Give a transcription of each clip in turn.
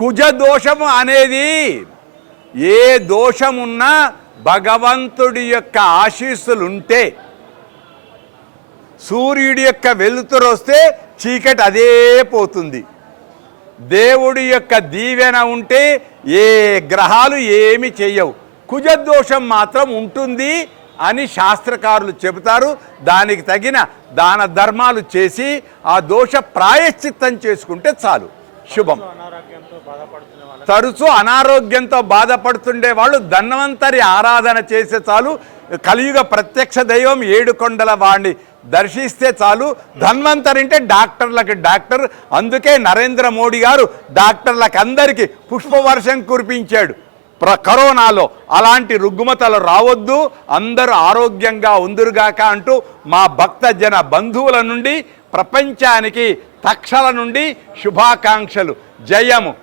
కుజ దోషము అనేది ఏ దోషమున్నా భగవంతుడి యొక్క ఆశీస్సులు ఉంటే సూర్యుడి యొక్క వెలుతురు వస్తే చీకటి అదే పోతుంది. దేవుడి యొక్క దీవెన ఉంటే ఏ గ్రహాలు ఏమి చేయవు కుజదోషం మాత్రం ఉంటుంది అని శాస్త్రకారులు చెబుతారు. దానికి తగిన దాన ధర్మాలు చేసి ఆ దోష ప్రాయశ్చిత్తం చేసుకుంటే చాలు. శుభం. తరచూ అనారోగ్యంతో బాధపడుతుండే వాళ్ళు ధన్వంతరి ఆరాధన చేసే చాలు కలియుగ ప్రత్యక్ష దైవం ఏడు కొండల వాడిని దర్శిస్తే చాలు ధన్వంతరి అంటే డాక్టర్లకు డాక్టర్. అందుకే నరేంద్ర మోడీ గారు డాక్టర్లకు అందరికీ పుష్పవర్షం కురిపించాడు. ప్ర కరోనాలో అలాంటి రుగ్మతలు రావద్దు అందరూ ఆరోగ్యంగా ఉందురుగాక అంటూ మా భక్త జన బంధువుల నుండి ప్రపంచానికి తక్షల నుండి శుభాకాంక్షలు. జయము.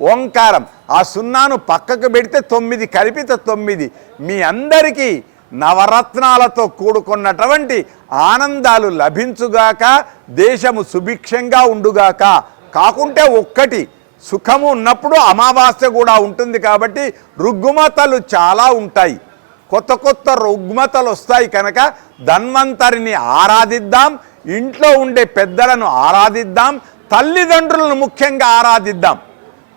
ఓంకారం. ఆ సున్నాను పక్కకు పెడితే తొమ్మిది కలిపితే తొమ్మిది. మీ అందరికీ నవరత్నాలతో కూడుకున్నటువంటి ఆనందాలు లభించుగాక దేశము సుభిక్షంగా ఉండుగాక. కాకుంటే ఒక్కటి సుఖము ఉన్నప్పుడు అమావాస్య కూడా ఉంటుంది కాబట్టి రుగ్మతలు చాలా ఉంటాయి. కొత్త కొత్త రుగ్మతలు వస్తాయి కనుక ధన్వంతరిని ఆరాధిద్దాం. ఇంట్లో ఉండే పెద్దలను ఆరాధిద్దాం తల్లిదండ్రులను ముఖ్యంగా ఆరాధిద్దాం.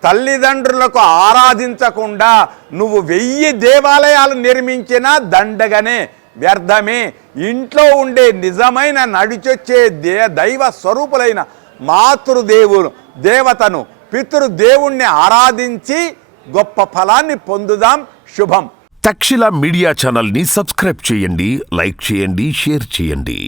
తల్లిదండ్రులకు ఆరాధించకుండా నువ్వు వెయ్యి దేవాలయాలు నిర్మించినా దండగనే. వ్యర్థమే ఇంట్లో ఉండే నిజమైన నడిచొచ్చే దే దైవ స్వరూపులైన మాతృదేవులు దేవతను పితృదేవుణ్ణి ఆరాధించి గొప్ప ఫలాన్ని పొందుదాం. శుభం. తక్షిల మీడియా ఛానల్ని సబ్స్క్రైబ్ చేయండి లైక్ చేయండి షేర్ చేయండి.